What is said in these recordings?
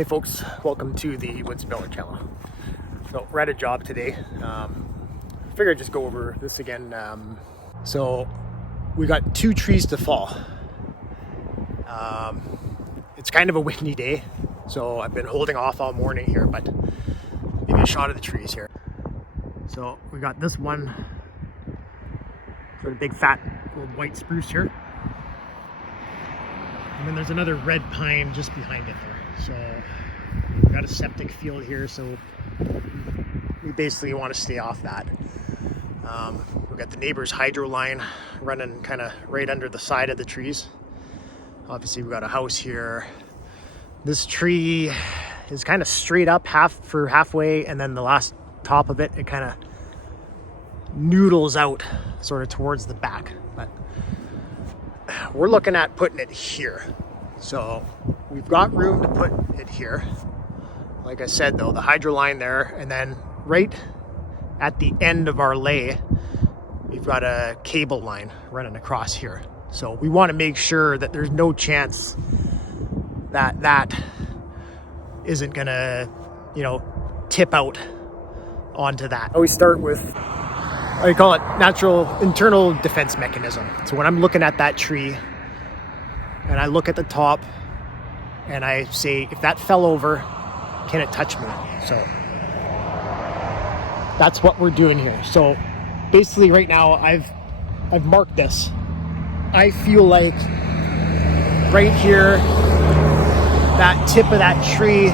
Hey folks, welcome to the Woods Miller channel. So we're at a job today. Figured I'd just go over this again. So we got 2 trees to fall. It's kind of a windy day, so I've been holding off all morning here, but maybe a shot of the trees here. So we got this one, sort of big fat old white spruce here. And then there's another red pine just behind it there. So we've got a septic field here, so we basically want to stay off that. We've got the neighbor's hydro line running kind of right under the side of the trees. Obviously we've got a house here. This tree is kind of straight up halfway, and then the last top of it, it kind of noodles out sort of towards the back. But we're looking at putting it here. So we've got room to put it here. Like I said though, the hydro line there, and then right at the end of our lay, we've got a cable line running across here. So we want to make sure that there's no chance that that isn't gonna, tip out onto that. I always start with, I call it natural internal defense mechanism. So when I'm looking at that tree and I look at the top and I say, if that fell over, can it touch me? So that's what we're doing here. So basically right now I've marked this. I feel like right here, that tip of that tree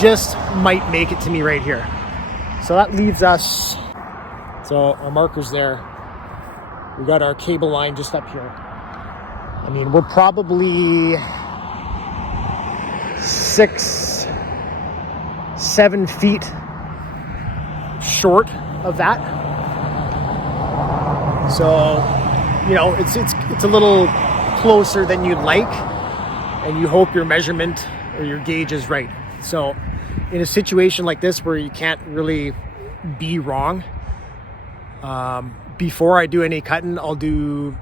just might make it to me right here. So that leaves us, so our marker's there. We got our cable line just up here. I mean, we're probably 6-7 feet short of that. So, it's a little closer than you'd like, and you hope your measurement or your gauge is right. So in a situation like this where you can't really be wrong, before I do any cutting, I'll do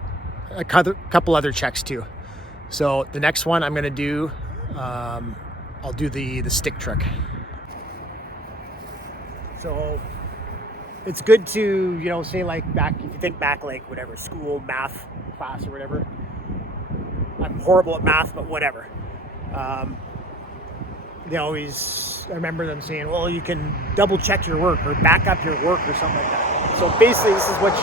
a couple other checks too. So the next one I'm going to do, I'll do the stick trick. So it's good to, say like back, if you think back like whatever, school, math class or whatever. I'm horrible at math, but whatever. I remember them saying, well, you can double check your work or back up your work or something like that. So basically this is what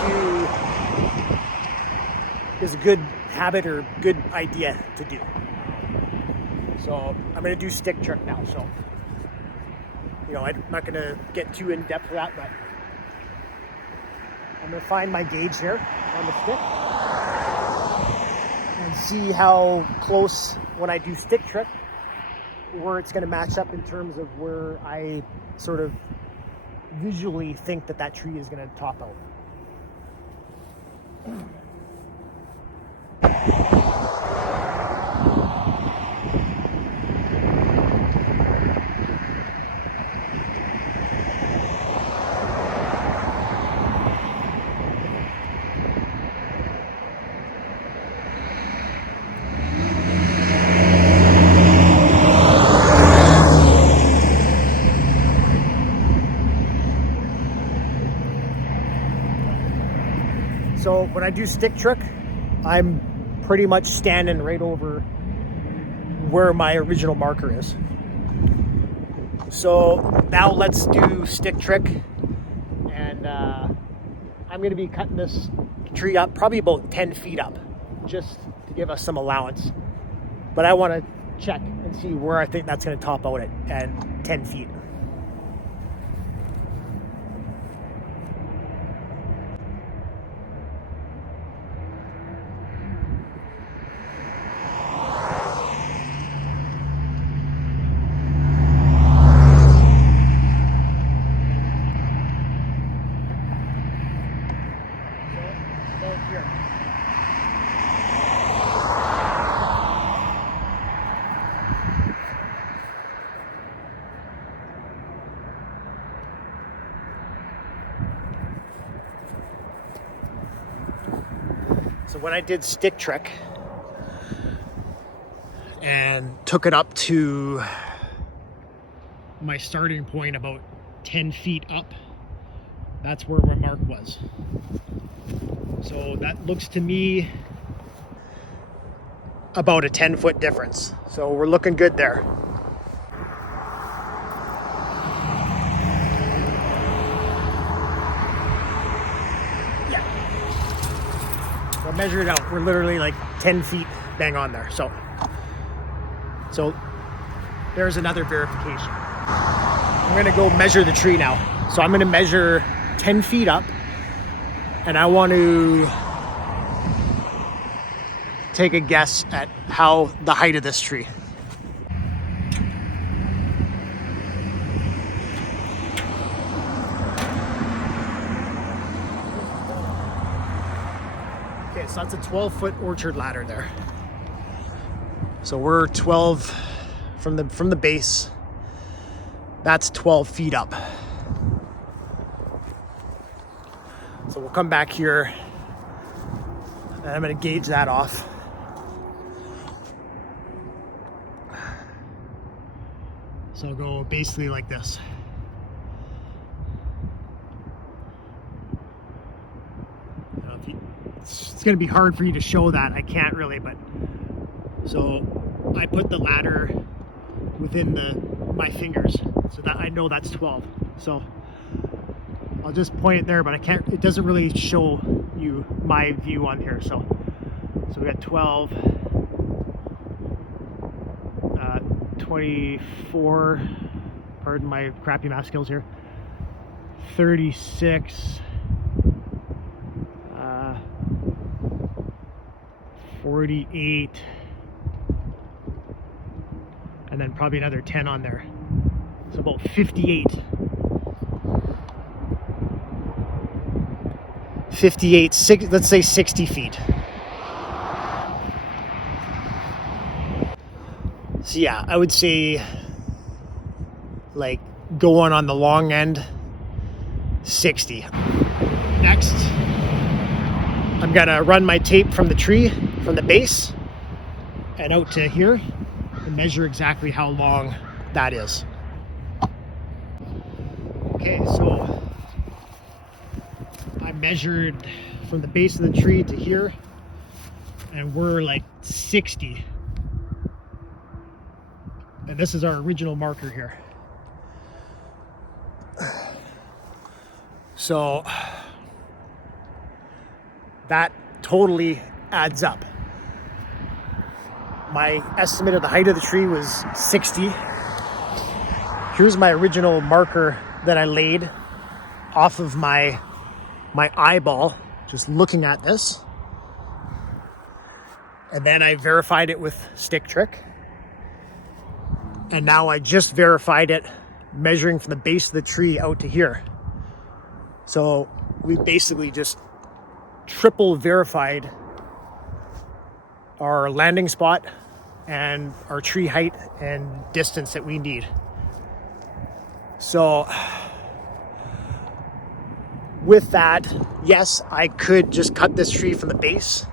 is a good habit or good idea to do. So I'm going to do stick trick now. So, I'm not going to get too in depth for that, but I'm going to find my gauge here on the stick and see how close when I do stick trick, where it's going to match up in terms of where I sort of visually think that tree is going to top out. So when I do stick trick, I'm pretty much standing right over where my original marker is. So now let's do stick trick, and I'm going to be cutting this tree up probably about 10 feet up, just to give us some allowance. But I want to check and see where I think that's going to top out at 10 feet. Here. So when I did stick trick, and took it up to my starting point about 10 feet up. That's where my mark was. So that looks to me about a 10-foot difference. So we're looking good there. Yeah. So measure it out. We're literally like 10 feet bang on there. So there's another verification. I'm gonna go measure the tree now. So I'm gonna measure 10 feet up, and I want to take a guess at how the height of this tree. Okay, so that's a 12-foot orchard ladder there. So we're 12 from the base. That's 12 feet up. So we'll come back here and I'm gonna gauge that off. So I'll go basically like this. I don't know if it's gonna be hard for you to show that. I can't really, but so I put the ladder within my fingers so that I know that's 12. So I'll just point it there, but I can't, it doesn't really show you my view on here. So we got 12, 24, pardon my crappy math skills here, 36, 48, and then probably another 10 on there. So about 58. 58, let's say 60 feet. So yeah, I would say like going on the long end, 60. Next, I'm gonna run my tape from the tree, from the base, and out to here, and measure exactly how long that is. Okay, so I measured from the base of the tree to here, and we're like 60. And this is our original marker here. So that totally adds up. My estimate of the height of the tree was 60. Here's my original marker that I laid off of my eyeball, just looking at this. And then I verified it with Stick Trick. And now I just verified it measuring from the base of the tree out to here. So we basically just triple verified our landing spot and our tree height and distance that we need. So with that, yes, I could just cut this tree from the base,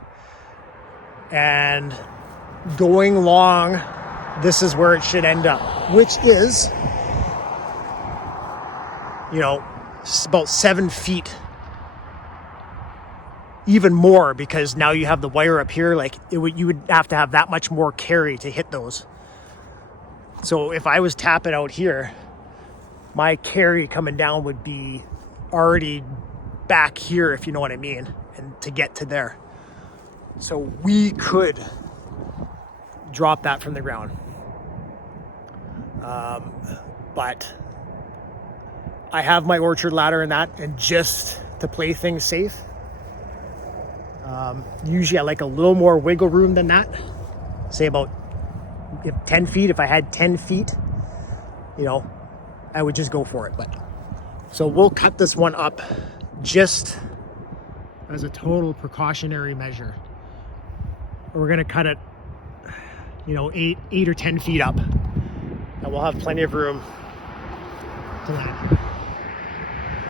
and going long, this is where it should end up, which is, about 7 feet, even more, because now you have the wire up here. Like you would have to have that much more carry to hit those. So if I was tapping out here, my carry coming down would be already back here, if you know what I mean, and to get to there. So we could drop that from the ground. But I have my orchard ladder and that, and just to play things safe, usually I like a little more wiggle room than that. Say about 10 feet. If I had 10 feet, I would just go for it. But so we'll cut this one up just as a total precautionary measure. We're gonna cut it, 8 or 10 feet up, and we'll have plenty of room to land.